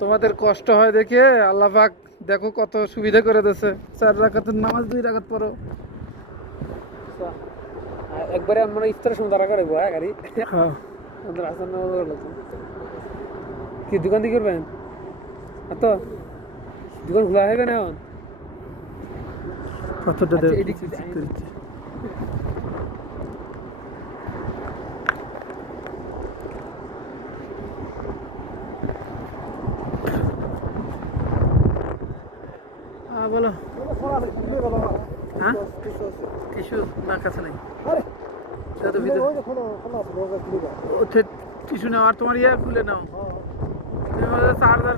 তোমাদের কষ্ট হয় দেখে আল্লাহ পাক দেখো কত সুবিধা করে দিয়েছে। 4 রাকাতের নামাজ 2 রাকাত পড়ো। একবারে আমরা ইফতারের সময় দাঁড়া করে গাড়ি। হ্যাঁ আমাদের আসন কি দোকান দিয়ে করবেন? তো দোকান খোলা হবে না এখন? পাথরটা দে। বলো হ্যাঁ টিস্যু না কাছে নেই টিস্যু নাও আর তোমার ইয়ে খুলে নাও চার্জার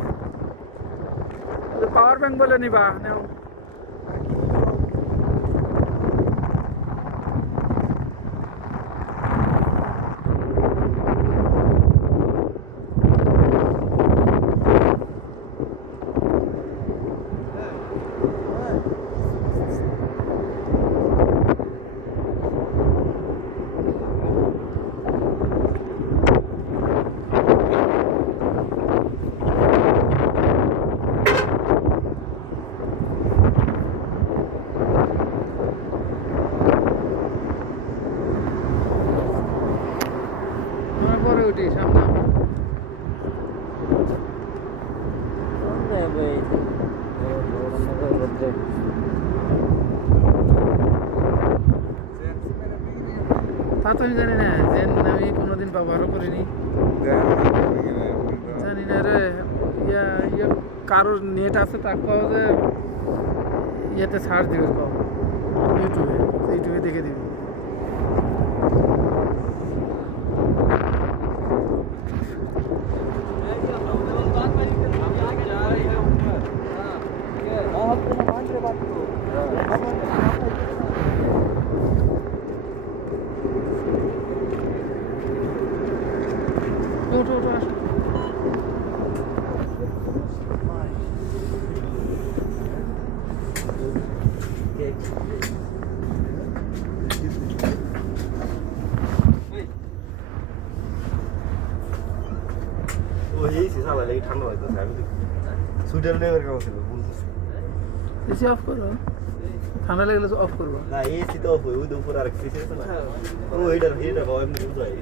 পাওয়ার ব্যাংক বলে নিবা নাও উঠি সামনে তা তো আমি জানি না যে আমি কোনোদিন ব্যবহারও করিনি জানি না রে কারোর নেট আছে তার কাছে যে ইয়েতে সার্চ দিবে ইউটিউবে দেখে দিবি ঠান্ডা হইতেছে আমি সুইটার লেবার কেমন ছিল বলতেছি এসি অফ করো ঠান্ডা লাগলে অফ করবো না এসি তো অফ হয় ওই উপর আর কিছু আছে না ও এইটার বাবা এমনি বুঝাই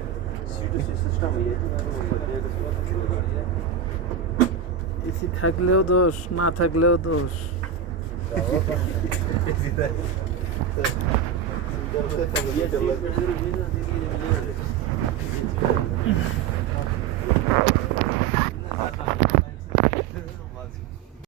সিস্টেম এসি থাকলেও দোষ না থাকলেও দোষ এসি